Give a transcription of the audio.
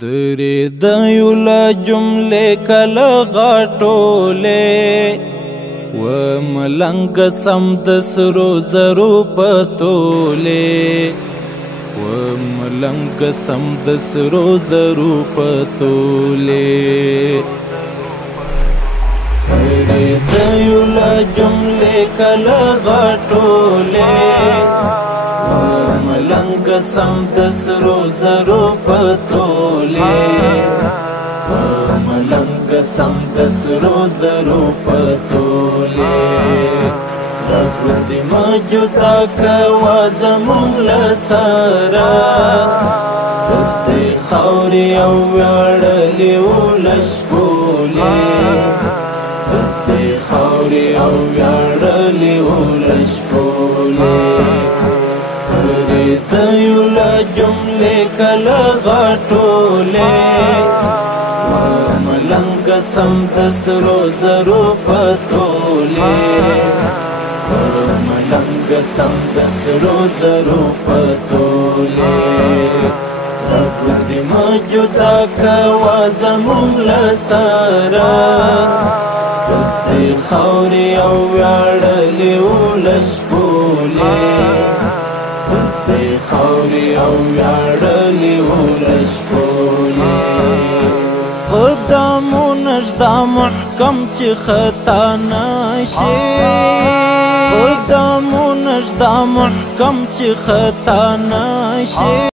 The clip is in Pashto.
درې د یو له جملې کله غاټولې و ملنګ سم د سرو زرو په تولې و ملنګ سم د سرو زرو په تولې درې د یو له جملې کله غاټولې ملنګ سم د سرو زرو په تولې ملنګ سم د سرو زرو په تولې رب دې ما جدا کوا زمونږ له سره دې خاورې او ویاړلې ولشبولې دې خاورې او ویاړلې ولشبولې د یو له جملې کله غاټولې ملنګ سم د سرو زرو په تولې ملنګ سم د سرو زرو په تولې رب دې ما جدا کوا زمونږ له سره دې خاورې او ویاړلې ولشبولې دې خاورې او ویاړلې ولشبولې قدمونه ږدا محکم چې خطا نشي قدمونه ږدا محکم چې خطا نشي